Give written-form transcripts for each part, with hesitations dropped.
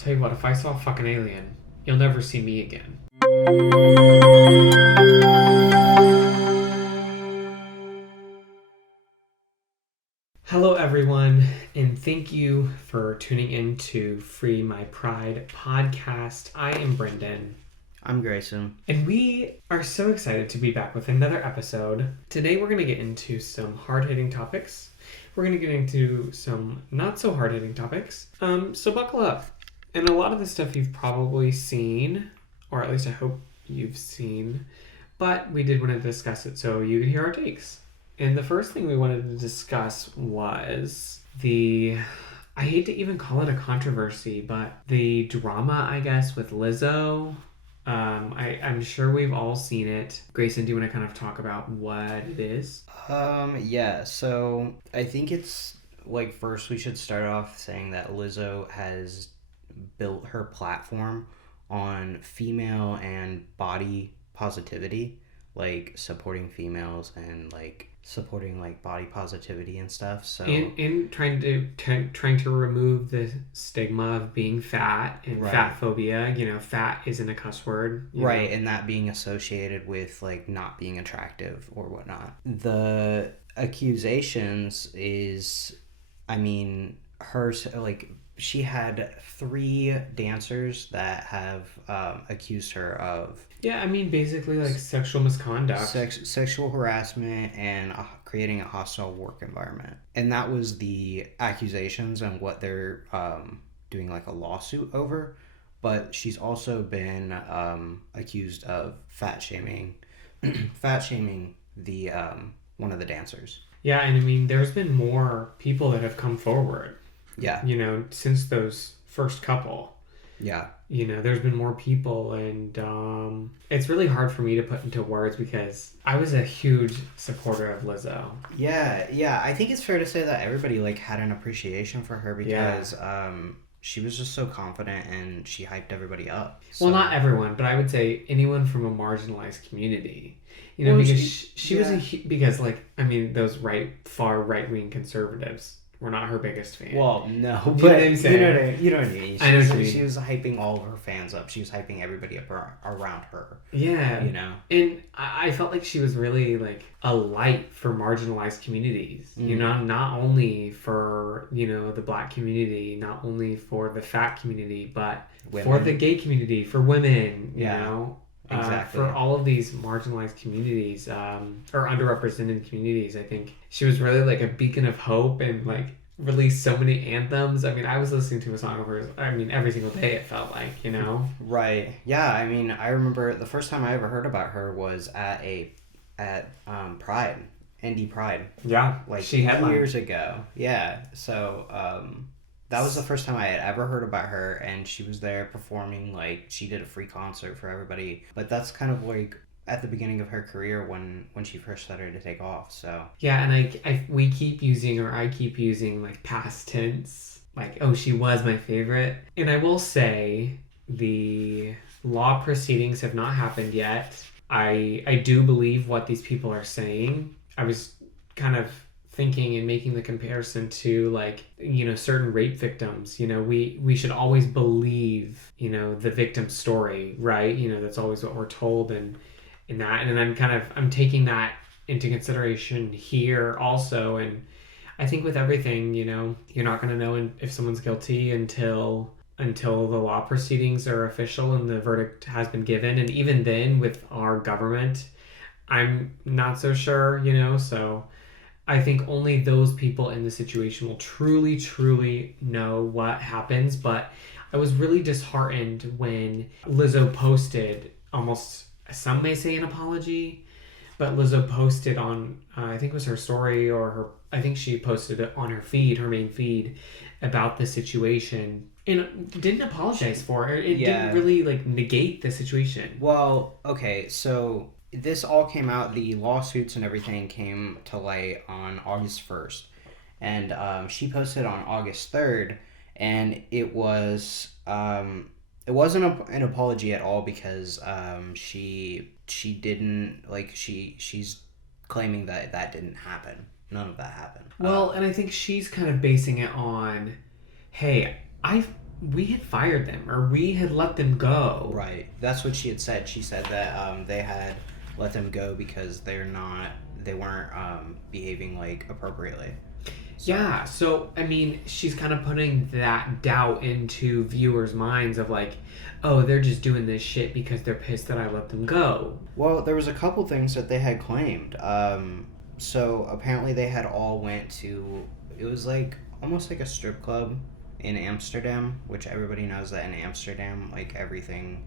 Tell you what, if I saw a fucking alien, you'll never see me again. Hello, everyone, and thank you for tuning in to Free My Pride podcast. I am Brendan. I'm Greyson. And we are so excited to be back with another episode. Today we're going to get into some hard-hitting topics. We're going to get into some not-so-hard-hitting topics. So buckle up. And a lot of the stuff you've probably seen, or at least I hope you've seen, but we did want to discuss it so you could hear our takes. And the first thing we wanted to discuss was I hate to even call it a controversy, but the drama, I guess, with Lizzo. I'm sure we've all seen it. Grayson, do you want to kind of talk about what it is? Yeah, so I think it's, first we should start off saying that Lizzo has built her platform on female and body positivity, supporting females and, supporting body positivity and stuff. So in trying to remove the stigma of being fat and fat phobia. Fat isn't a cuss word, right? And that being associated with not being attractive or whatnot. The accusations is, she had 3 dancers that have accused her of basically sexual misconduct, sexual harassment, and creating a hostile work environment. And that was the accusations and what they're doing a lawsuit over. But she's also been accused of fat shaming the one of the dancers. Yeah, and there's been more people that have come forward. Yeah. Since those first couple. Yeah. There's been more people, and it's really hard for me to put into words because I was a huge supporter of Lizzo. Yeah. I think it's fair to say that everybody had an appreciation for her because she was just so confident and she hyped everybody up. So. Well, not everyone, but I would say anyone from a marginalized community. Because she was those far right-wing conservatives were not her biggest fan. Well, no, but you know what I mean. She was hyping all of her fans up. She was hyping everybody up around her. Yeah. And I felt like she was really a light for marginalized communities. Mm-hmm. Not only for, the Black community, not only for the fat community, but for the gay community, for women, you know. Exactly. For all of these marginalized communities, or underrepresented communities, I think she was really a beacon of hope and released so many anthems. I was listening to a song of hers, every single day it felt like, Right. Yeah, I remember the first time I ever heard about her was at Pride, Indie Pride. Yeah. She headlined years ago. Yeah. So, that was the first time I had ever heard about her, and she was there performing, she did a free concert for everybody. But that's kind of at the beginning of her career when she first started to take off, so. Yeah, and I keep using past tense, she was my favorite. And I will say the law proceedings have not happened yet. I do believe what these people are saying. I was kind of thinking and making the comparison to certain rape victims. We should always believe the victim's story, right? That's always what we're told, and I'm taking that into consideration here also. And I think with everything, you're not going to know if someone's guilty until the law proceedings are official and the verdict has been given. And even then, with our government, I'm not so sure, so I think only those people in the situation will truly, truly know what happens. But I was really disheartened when Lizzo posted almost, some may say, an apology, but Lizzo posted on, I think it was her story I think she posted it on her main feed, about the situation, and didn't apologize for it. It didn't really negate the situation. Well, okay, so this all came out, the lawsuits and everything came to light on August 1st. And she posted on August 3rd, and it wasn't an apology at all because she didn't, she's claiming that didn't happen. None of that happened. Well, and I think she's kind of basing it on, hey, Mm-hmm. we had fired them or we had let them go. Right. That's what she had said. She said that they had let them go because they weren't behaving like appropriately. So, Yeah, so I mean, she's kind of putting that doubt into viewers' minds of like, oh, they're just doing this shit because they're pissed that I let them go. well, there was a couple things that they had claimed. So apparently they had all went to, it was like almost like a strip club in Amsterdam, which everybody knows that in Amsterdam, like everything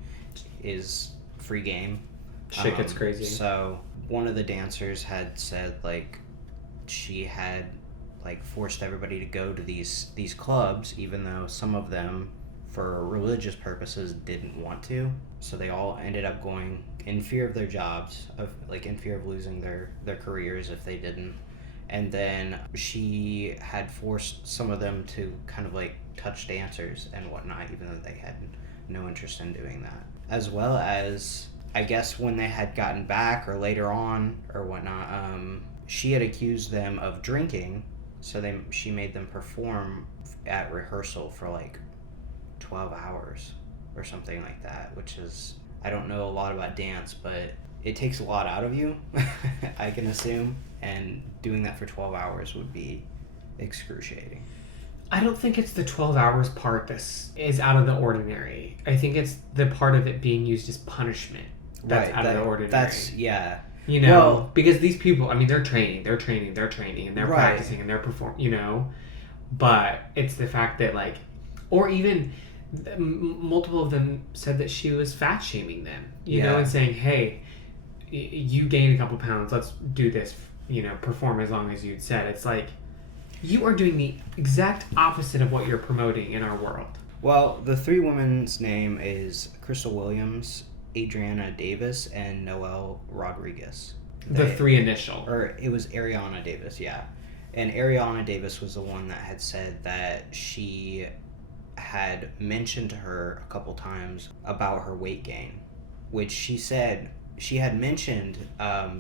is free game. Shit gets crazy. So one of the dancers had said like she had like forced everybody to go to these clubs, even though some of them, for religious purposes, didn't want to. So they all ended up going in fear of their jobs, of like in fear of losing their careers if they didn't. And then she had forced some of them to kind of like touch dancers and whatnot, even though they had no interest in doing that. As well as, I guess when they had gotten back or later on or whatnot, she had accused them of drinking, so she made them perform at rehearsal for like 12 hours or something like that, which is, I don't know a lot about dance, but it takes a lot out of you, I can assume, and doing that for 12 hours would be excruciating. I don't think it's the 12 hours part that is out of the ordinary. I think it's the part of it being used as punishment that's out of the ordinary. That's, yeah. You know, well, because these people, I mean, they're training, and they're right. practicing, and they're performing, you know, but it's the fact that, like, or even multiple of them said that she was fat shaming them, you know, and saying, hey, you gained a couple pounds, let's do this, you know, perform as long as you'd said. It's like, you are doing the exact opposite of what you're promoting in our world. Well, the three women's name is Crystal Williams, Adriana Davis, and Noelle Rodriguez. The three initial. Or it was Ariana Davis, yeah. And Ariana Davis was the one that had said that she had mentioned to her a couple times about her weight gain, which she said she had mentioned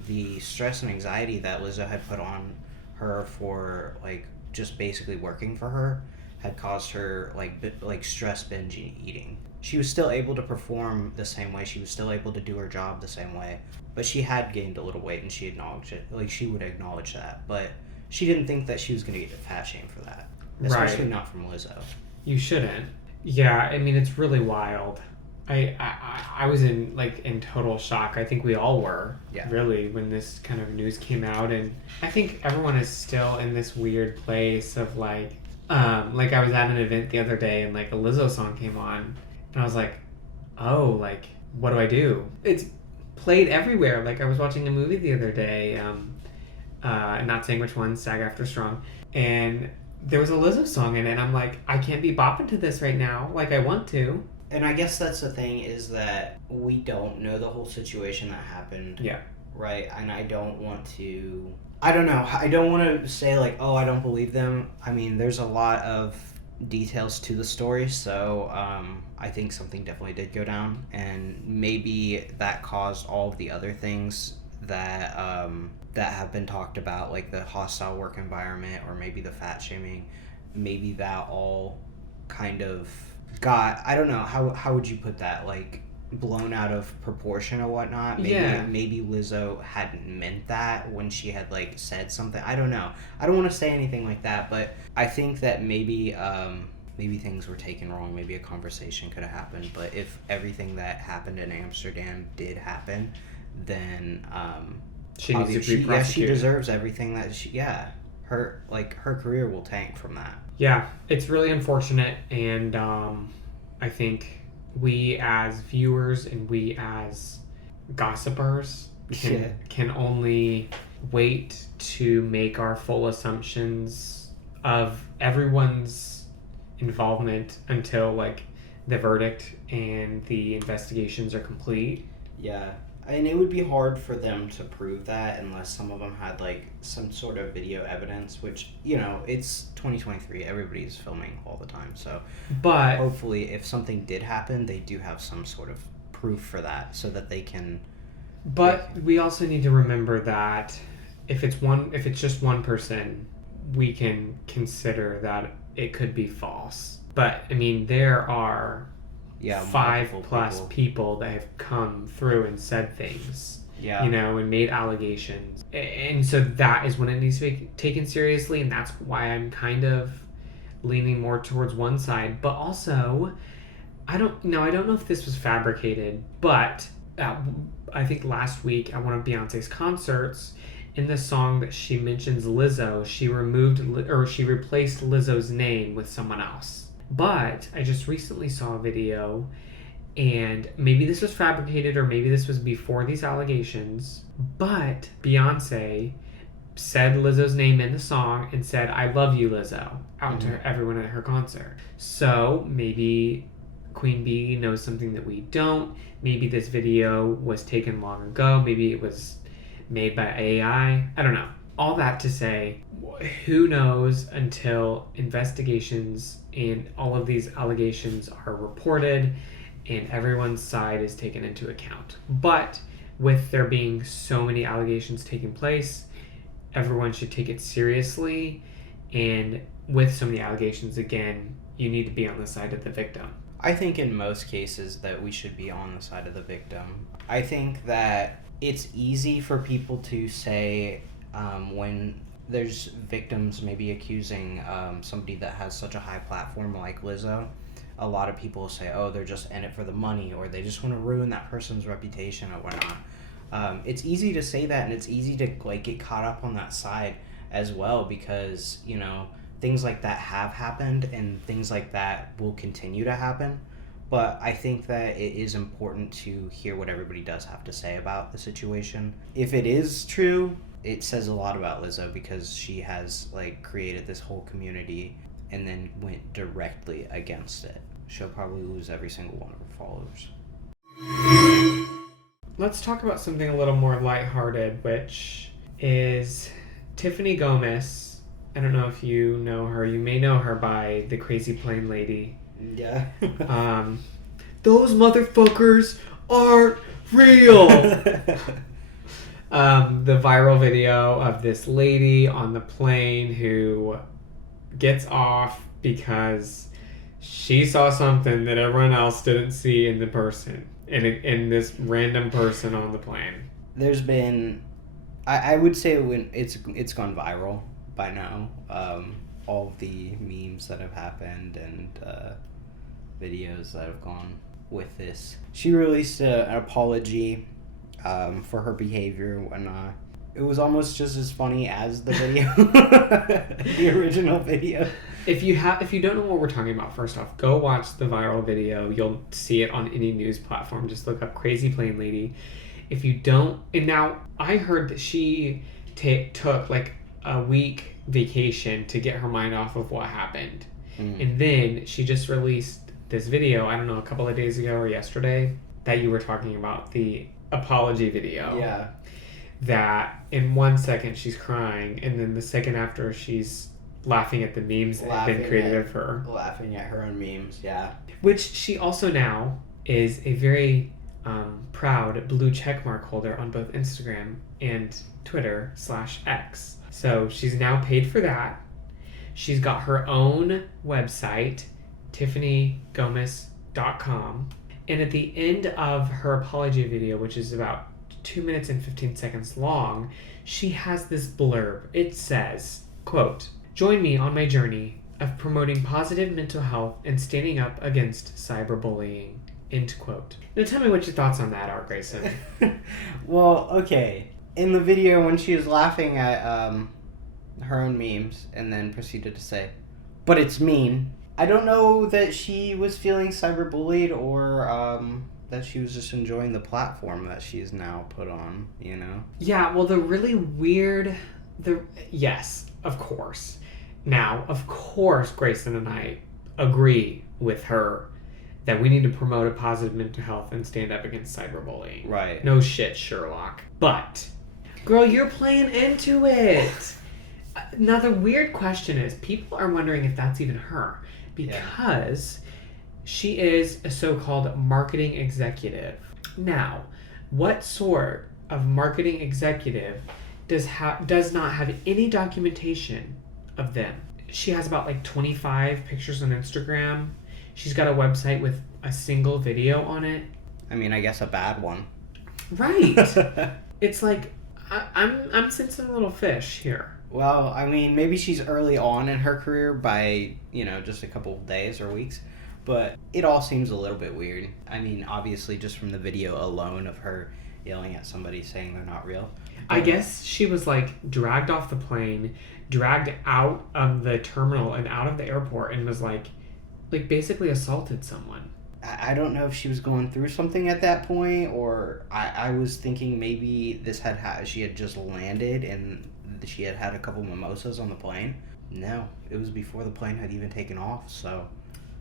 the stress and anxiety that Lizzo had put on her for, like, just basically working for her had caused her, like stress binge eating. She was still able to perform the same way. She was still able to do her job the same way. But she had gained a little weight, and she acknowledged it. Like, she would acknowledge that. But she didn't think that she was going to get fat shamed for that. Especially not from Lizzo. You shouldn't. Yeah, I mean, it's really wild. I was in total shock. I think we all were, really, when this kind of news came out. And I think everyone is still in this weird place of, like I was at an event the other day, and, like, a Lizzo song came on. And I was like, oh, like, what do I do? It's played everywhere. Like, I was watching a movie the other day, not saying which one, SAG After Strong, and there was a Lizzo song in it, and I'm like, I can't be bopping to this right now like I want to. And I guess that's the thing, is that we don't know the whole situation that happened. Yeah. Right? And I don't want to... I don't know. I don't want to say, like, oh, I don't believe them. I mean, there's a lot of details to the story, so I think something definitely did go down, and maybe that caused all of the other things that that have been talked about, like the hostile work environment, or maybe the fat shaming. Maybe that all kind of got, I don't know, how would you put that, like, blown out of proportion or whatnot. Maybe Lizzo hadn't meant that when she had, like, said something. I don't know. I don't want to say anything like that, but I think that maybe things were taken wrong. Maybe a conversation could have happened. But if everything that happened in Amsterdam did happen, then she needs to be prosecuted. She deserves everything that her career will tank from that. Yeah, it's really unfortunate, and I think we as viewers and we as gossipers can only wait to make our full assumptions of everyone's involvement until, like, the verdict and the investigations are complete. Yeah. And it would be hard for them to prove that unless some of them had, like, some sort of video evidence, which, you know, it's 2023. Everybody's filming all the time. So, but hopefully if something did happen, they do have some sort of proof for that so that they can... But we also need to remember that if it's just one person, we can consider that it could be false. But I mean, there are Yeah, 5 multiple plus people that have come through and said things, Yeah. you know, and made allegations. And so that is when it needs to be taken seriously, and that's why I'm kind of leaning more towards one side. But also, I don't know if this was fabricated, but I think last week at one of Beyonce's concerts, in the song that she mentions Lizzo, she replaced Lizzo's name with someone else. But I just recently saw a video, and maybe this was fabricated or maybe this was before these allegations, but Beyonce said Lizzo's name in the song and said, "I love you, Lizzo," out to everyone at her concert. So maybe Queen Bee knows something that we don't. Maybe this video was taken long ago. Maybe it was made by AI. I don't know. All that to say, who knows until investigations and all of these allegations are reported and everyone's side is taken into account. But with there being so many allegations taking place, everyone should take it seriously. And with so many allegations, again, you need to be on the side of the victim. I think in most cases that we should be on the side of the victim. I think that it's easy for people to say when there's victims maybe accusing somebody that has such a high platform like Lizzo, a lot of people say, oh, they're just in it for the money, or they just want to ruin that person's reputation or whatnot. It's easy to say that, and it's easy to like get caught up on that side as well, because, you know, things like that have happened and things like that will continue to happen. But I think that it is important to hear what everybody does have to say about the situation. If it is true, it says a lot about Lizzo, because she has like created this whole community and then went directly against it. She'll probably lose every single one of her followers. Let's talk about something a little more lighthearted, which is Tiffany Gomez. I don't know if you know her. You may know her by the Crazy Plane Lady. Yeah. Those motherfuckers aren't real. The viral video of this lady on the plane who gets off because she saw something that everyone else didn't see in the person, in this random person on the plane. There's been, I would say when it's gone viral by now. All of the memes that have happened and videos that have gone with this. She released an apology for her behavior and whatnot. It was almost just as funny as the video, the original video. If you don't know what we're talking about, first off, go watch the viral video. You'll see it on any news platform. Just look up Crazy Plane Lady. If you don't, and now I heard that she took like a week vacation to get her mind off of what happened. And then she just released this video, I don't know, a couple of days ago or yesterday, that you were talking about, the apology video. Yeah. That in 1 second she's crying, and then the second after she's laughing at the memes that have been created of her. Laughing at her own memes, yeah. Which she also now is a very proud blue checkmark holder on both Instagram and Twitter /X. So she's now paid for that. She's got her own website, TiffanyGomez.com. And at the end of her apology video, which is about 2 minutes and 15 seconds long, she has this blurb. It says, quote, "Join me on my journey of promoting positive mental health and standing up against cyberbullying." End quote. Now tell me what your thoughts on that are, Grayson. Well, okay. In the video, when she was laughing at her own memes and then proceeded to say, "But it's mean," I don't know that she was feeling cyberbullied or that she was just enjoying the platform that she's now put on, you know? Yeah, well, yes, of course. Now, of course, Grayson and I agree with her that we need to promote a positive mental health and stand up against cyberbullying. Right. No shit, Sherlock. But, girl, you're playing into it. Now, the weird question is, people are wondering if that's even her. Because she is a so-called marketing executive. Now, what sort of marketing executive does not have any documentation of them? She has about like 25 pictures on Instagram. She's got a website with a single video on it. I mean, I guess a bad one. Right. It's like I'm sensing a little fish here. Well, I mean, maybe she's early on in her career by, just a couple days or weeks, but it all seems a little bit weird. I mean, obviously, just from the video alone of her yelling at somebody saying they're not real. I guess she was like dragged off the plane, dragged out of the terminal and out of the airport, and was like basically assaulted someone. I don't know if she was going through something at that point, or I was thinking maybe she had just landed and she had had a couple mimosas on the plane. No, it was before the plane had even taken off, so...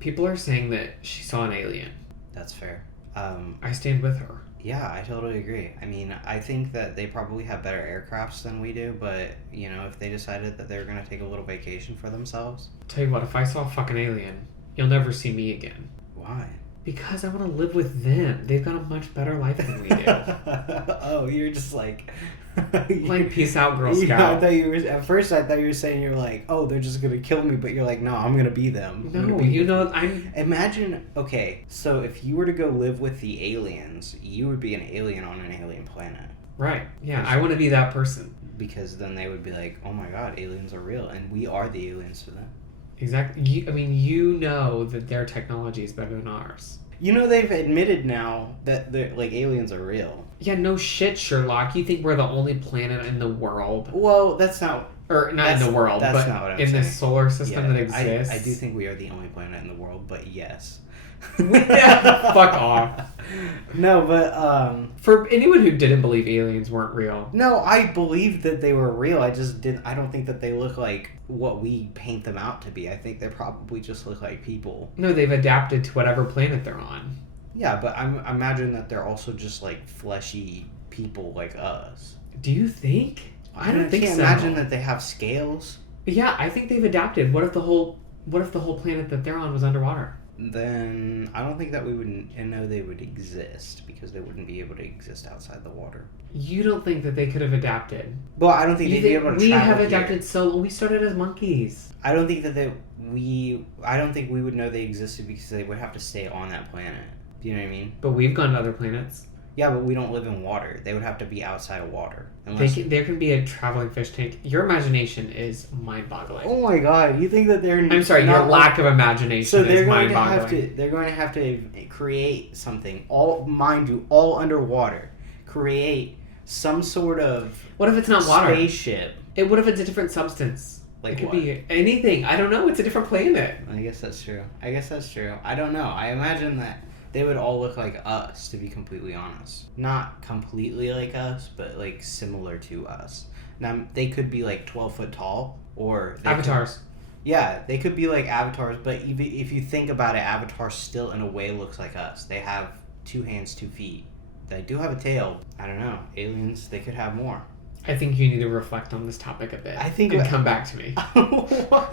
People are saying that she saw an alien. That's fair. I stand with her. Yeah, I totally agree. I mean, I think that they probably have better aircrafts than we do, but, if they decided that they were going to take a little vacation for themselves... Tell you what, if I saw a fucking alien, you'll never see me again. Why? Because I want to live with them. They've got a much better life than we do. Oh, you're just like... like, peace out, Girl Scout. Yeah, at first I thought you were saying you're like, oh, they're just going to kill me, but you're like, no, I'm going to be them. Imagine, okay, so if you were to go live with the aliens, you would be an alien on an alien planet. Right, yeah, I want to be that person. Because then they would be like, oh my god, aliens are real, and we are the aliens to them. Exactly. You know that their technology is better than ours. They've admitted now that aliens are real. Yeah, no shit, Sherlock. You think we're the only planet in the world? Well, that's not... Or, not in the world, but not what I'm in saying. the solar system that exists. I do think we are the only planet in the world, but yes. Fuck off. No, but for anyone who didn't believe aliens weren't real. No, I believed that they were real. I don't think that they look like what we paint them out to be. I think they probably just look like people. No, they've adapted to whatever planet they're on. Yeah, but I imagine that they're also just like fleshy people like us. Do you think? I don't think so. I can't imagine that they have scales. Yeah, I think they've adapted. What if the whole planet that they're on was underwater? Then I don't think that we would know they would exist, because they wouldn't be able to exist outside the water. You don't think that they could have adapted? Well, I don't think they'd be able to travel. We have adapted here. so we started as monkeys. I don't think that I don't think we would know they existed, because they would have to stay on that planet. Do you know what I mean? But we've gone to other planets. Yeah, but we don't live in water. They would have to be outside of water. There can be a traveling fish tank. Your imagination is mind-boggling. Oh my god, you think that they're... I'm sorry, your lack of imagination is mind-boggling. They're going to have to create something, all underwater. Create some sort of... What if it's not water? Spaceship. What if it's a different substance? Like it could what? be anything. I don't know. It's a different planet. I guess that's true. I don't know. I imagine that they would all look like us, to be completely honest. Not completely like us, but like similar to us. Now, they could be like 12 foot tall, or... Avatars. They could be like avatars, but if you think about it, Avatar still in a way looks like us. They have 2 hands, 2 feet. They do have a tail. I don't know. Aliens, they could have more. I think you need to reflect on this topic a bit. And come back to me. What?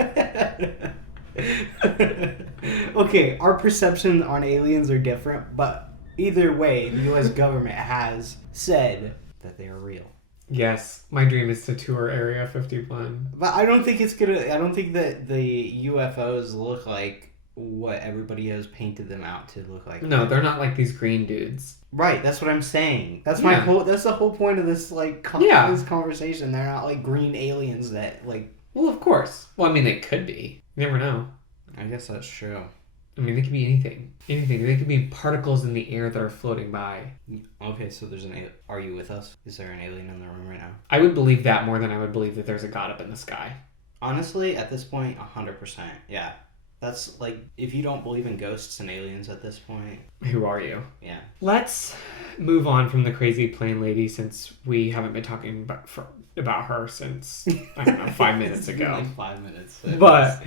Okay, our perceptions on aliens are different, but either way, the U.S. government has said that they are real. Yes, my dream is to tour Area 51. But I don't think that the UFOs look like what everybody has painted them out to look like. No, they're not like these green dudes. Right, that's what I'm saying. That's the whole point of this this conversation. They're not like green aliens that like... Well, of course. Well, I mean, they could be. You never know. I guess that's true. I mean, they could be anything. Anything. They could be particles in the air that are floating by. Okay, so there's are you with us? Is there an alien in the room right now? I would believe that more than I would believe that there's a god up in the sky. Honestly, at this point, 100%. Yeah. That's like, if you don't believe in ghosts and aliens at this point... Who are you? Yeah. Let's move on from the crazy plane lady, since we haven't been talking about her since, I don't know, 5 minutes ago. Like 5 minutes. But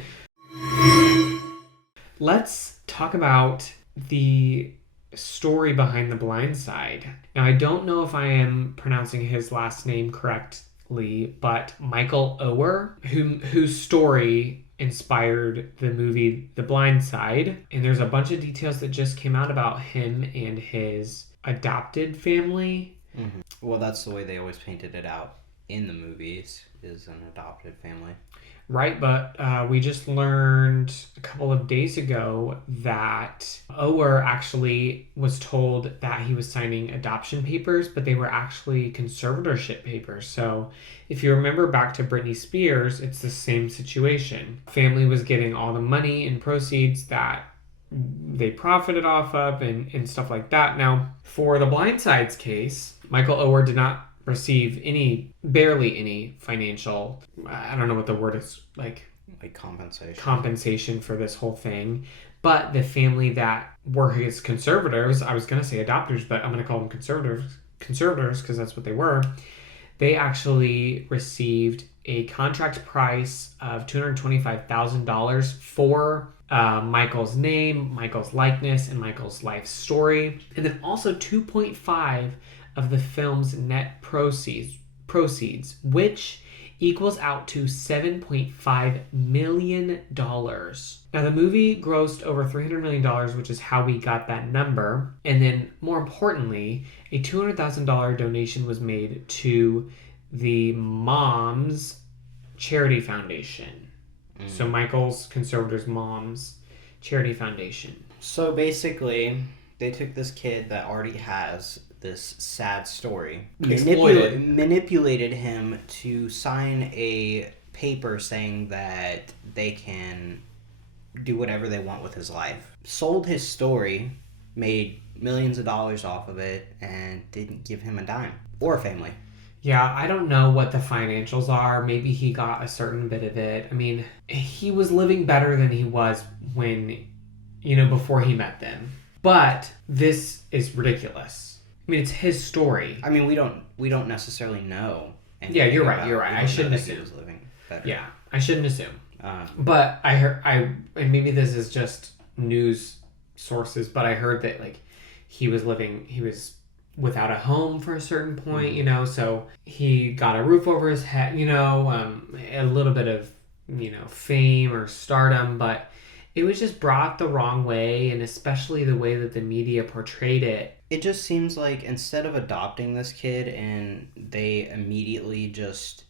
let's talk about the story behind The Blind Side. Now, I don't know if I am pronouncing his last name correctly, but Michael Oher, whose story inspired the movie The Blind Side. And there's a bunch of details that just came out about him and his adopted family. Mm-hmm. Well, that's the way they always painted it out in the movies, is an adopted family. Right, but we just learned a couple of days ago that Ower actually was told that he was signing adoption papers, but they were actually conservatorship papers. So if you remember back to Britney Spears, it's the same situation. Family was getting all the money and proceeds that they profited off of and stuff like that. Now, for the Blindsides case, Michael Oher did not receive barely any financial, I don't know what the word is, like compensation for this whole thing. But the family that were his conservators, I was going to say adopters, but I'm going to call them conservators because that's what they were. They actually received a contract price of $225,000 for Michael's name, Michael's likeness, and Michael's life story. And then also 2.5 of the film's net proceeds, which equals out to $7.5 million. Now, the movie grossed over $300 million, which is how we got that number. And then, more importantly, a $200,000 donation was made to the mom's charity foundation. So Michael's conservator's mom's charity foundation. So basically, they took this kid that already has this sad story, manipulated him to sign a paper saying that they can do whatever they want with his life. Sold his story, made millions of dollars off of it, and didn't give him a dime or a family. Yeah, I don't know what the financials are. Maybe he got a certain bit of it. I mean, he was living better than he was when, before he met them. But this is ridiculous. I mean, it's his story. I mean, we don't necessarily know. Yeah, you're right. I shouldn't assume. He was living better. Yeah, I shouldn't assume. But I heard, and maybe this is just news sources, but I heard that he was without a home for a certain point, so he got a roof over his head, a little bit of, fame or stardom, but it was just brought the wrong way, and especially the way that the media portrayed it. It just seems like instead of adopting this kid and they immediately just,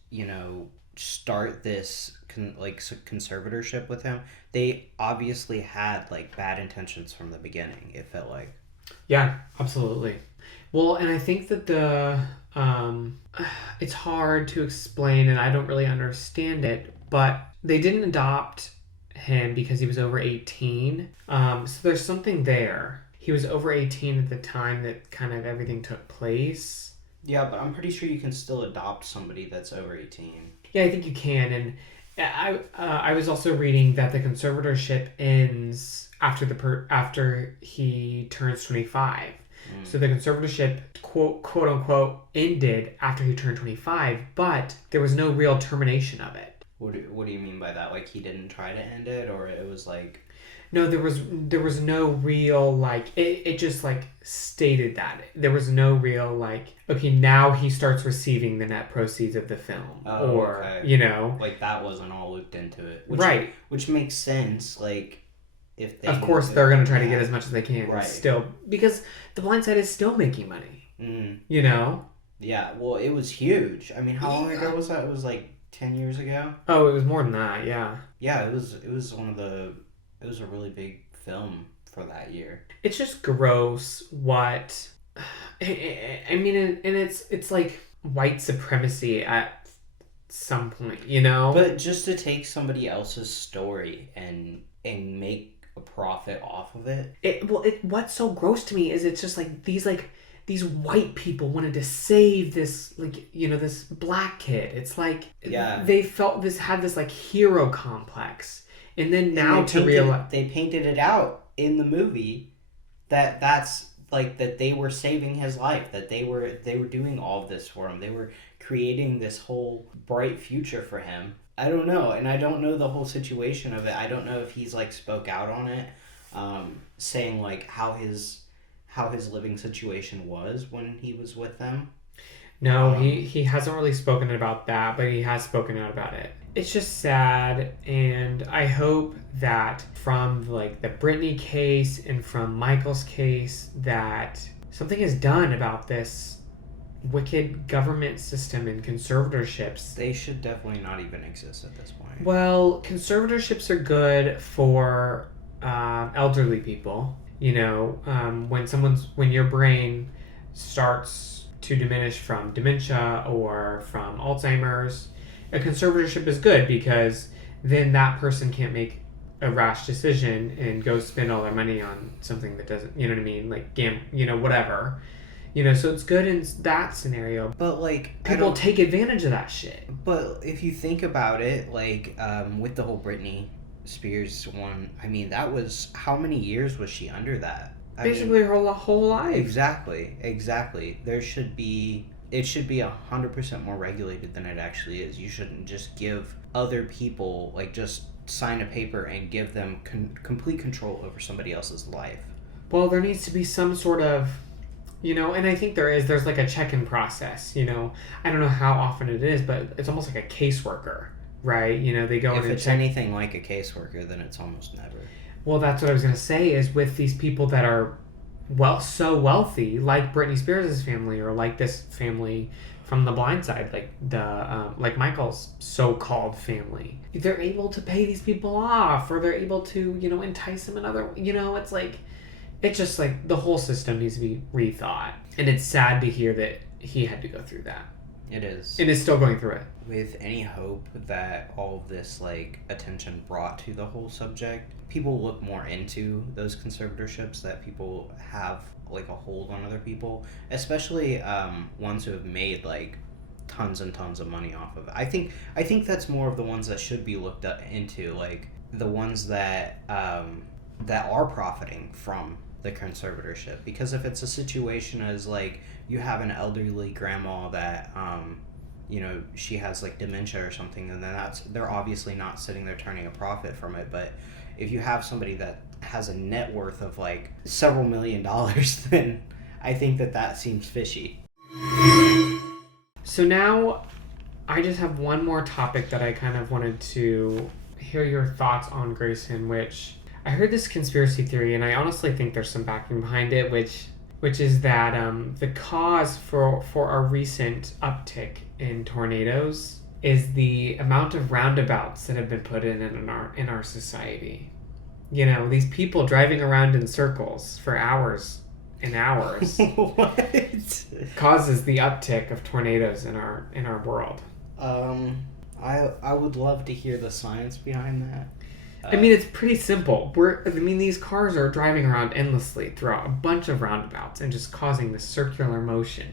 start this conservatorship with him, they obviously had bad intentions from the beginning, it felt like. Yeah, absolutely. Well, and I think that it's hard to explain, and I don't really understand it, but they didn't adopt him because he was over 18. So there's something there. He was over 18 at the time that kind of everything took place. Yeah, but I'm pretty sure you can still adopt somebody that's over 18. Yeah, I think you can, and I was also reading that the conservatorship ends after he turns 25. So the conservatorship, quote unquote, ended after he turned 25, but there was no real termination of it. What do you mean by that? He didn't try to end it, or it was No, there was no real it just stated that there was no real okay, now he starts receiving the net proceeds of the film, okay. That wasn't all looped into it, right? Which makes sense. If they, of course, they're going to try to get as much as they can, right? Still, because The Blind Side is still making money. Yeah. Well, it was huge. I mean, how long ago was that? It was 10 years ago. Oh, it was more than that. Yeah. Yeah, it was. It was It was a really big film for that year. It's just gross. What? I mean, and it's like white supremacy at some point, But just to take somebody else's story and make a profit off of it. What's so gross to me is it's just these white people wanted to save this this black kid. It's they had this hero complex, and then now to realize they painted it out in the movie that's that they were saving his life, that they were doing all of this for him, they were creating this whole bright future for him. I don't know, and I don't know the whole situation of it. I don't know if he's spoke out on it, saying how his living situation was when he was with them. No, he hasn't really spoken about that, but he has spoken out about it. It's just sad, and I hope that from the Britney case and from Michael's case that something is done about this wicked government system and conservatorships. They should definitely not even exist at this point. Well, conservatorships are good for elderly people. You know, when your brain starts to diminish from dementia or from Alzheimer's, a conservatorship is good because then that person can't make a rash decision and go spend all their money on something that doesn't, you know what I mean, like whatever. You know, so it's good in that scenario. But, like, People take advantage of that shit. But if you think about it, like, with the whole Britney Spears one, I mean, that was, how many years was she under that? Basically her whole life. Exactly. It should be 100% more regulated than it actually is. You shouldn't just give other people, like, just sign a paper and give them complete control over somebody else's life. Well, there needs to be some sort of, you know, and I think there's like a check-in process, you know. I don't know how often it is, but it's almost like a caseworker, right? You know, they go in and If it's anything like a caseworker, then it's almost never. Well, that's what I was going to say, is with these people that are so wealthy, like Britney Spears' family, or like this family from The Blind Side, like like Michael's so-called family, they're able to pay these people off, or they're able to, you know, entice them another, you know, it's just like the whole system needs to be rethought. And it's sad to hear that he had to go through that. It is. It is still going through it. With any hope that all of this, like, attention brought to the whole subject, people look more into those conservatorships, that people have, like, a hold on other people, especially ones who have made, like, tons and tons of money off of it. I think that's more of the ones that should be looked into, like, the ones that are profiting from the conservatorship. Because if it's a situation as, like, you have an elderly grandma that you know, she has, like, dementia or something, and then they're obviously not sitting there turning a profit from it. But if you have somebody that has a net worth of, like, several $1 million, then I think that seems fishy. So now I just have one more topic that I kind of wanted to hear your thoughts on, Greyson, which I heard this conspiracy theory, and I honestly think there's some backing behind it, which is that the cause for our recent uptick in tornadoes is the amount of roundabouts that have been put in our society. You know, these people driving around in circles for hours and hours What? causes the uptick of tornadoes in our world. I would love to hear the science behind that. I mean, it's pretty simple. These cars are driving around endlessly throughout a bunch of roundabouts and just causing this circular motion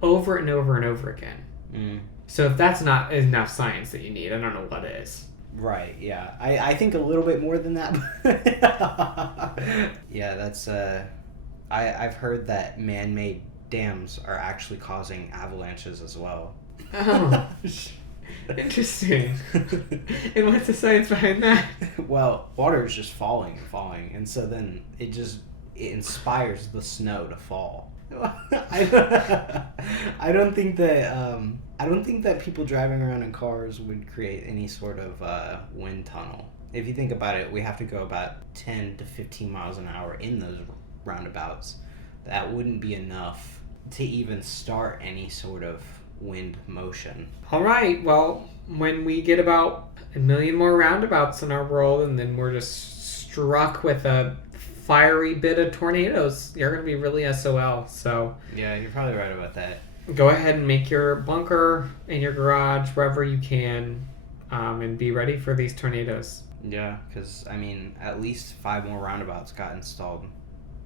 over and over and over again. So if that's not enough science that you need, I don't know what is. Right, yeah. I think a little bit more than that. Yeah, that's... I've heard that man-made dams are actually causing avalanches as well. Oh, interesting. And what's the science behind that? Well, water is just falling and falling, and so then it inspires the snow to fall. I don't think that people driving around in cars would create any sort of wind tunnel. If you think about it, we have to go about 10 to 15 miles an hour in those roundabouts. That wouldn't be enough to even start any sort of wind motion. All right, well, when we get about 1 million more roundabouts in our world, and then we're just struck with a fiery bit of tornadoes, you're going to be really SOL. So Yeah, you're probably right about that. Go ahead and make your bunker in your garage wherever you can, and be ready for these tornadoes. Yeah, because, I mean, at least 5 more roundabouts got installed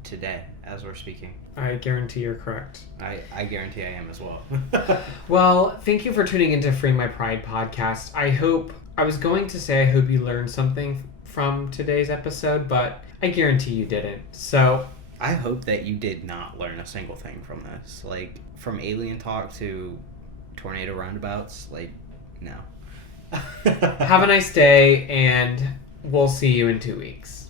today as we're speaking. I guarantee you're correct. I guarantee I am as well. Well, thank you for tuning into Free My Pride podcast. I hope you learned something from today's episode, but I guarantee you didn't. So I hope that you did not learn a single thing from this. Like, from alien talk to tornado roundabouts, like, no. have a nice day, and we'll see you in 2 weeks.